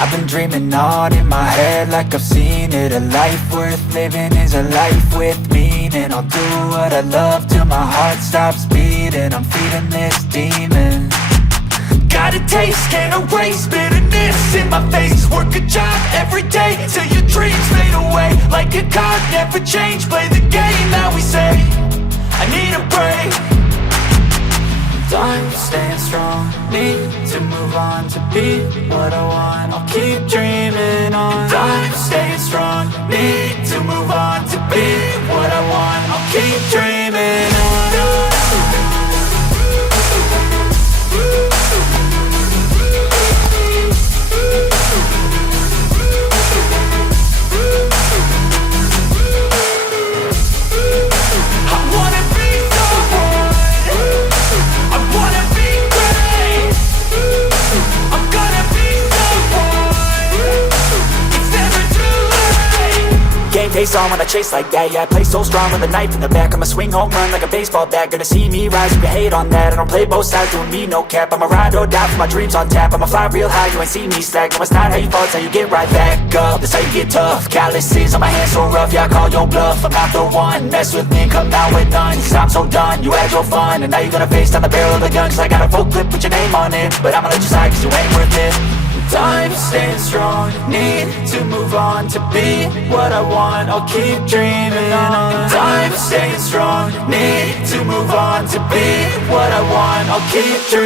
I've been dreaming on in my head like I've seen it. A life worth living is a life with meaning. I'll do what I love till my heart stops beating. I'm feeding this demon. Got a taste, can't erase bitterness in my face. Work a job every day till your dreams fade away. Like a card, never change, play the game that we say. I need a break. I'm staying strong, need to move on to be what I want. I'll keep dreaming on. I'm staying strong, need to move on to be what I want. I'll keep dreaming on. Game face on when I chase like that. Yeah, I play so strong with a knife in the back. I'ma swing home run like a baseball bat. Gonna see me rise, you can hate on that. I don't play both sides, doing me no cap. I'ma ride or die for my dreams on tap. I'ma fly real high, you ain't see me slack. No, it's not how you fall, it's how you get right back up. That's how you get tough. Calluses on my hands so rough, yeah, I call your bluff. I'm not the one, mess with me and come out with none. Cause I'm so done, you had your fun. And now you're gonna face down the barrel of the gun. Cause I got a full clip, put your name on it. But I'ma let you slide cause you ain't worth it. I'm staying strong, need to move on to be what I want. I'll keep dreaming on. I'm staying strong, need to move on to be what I want. I'll keep dreaming.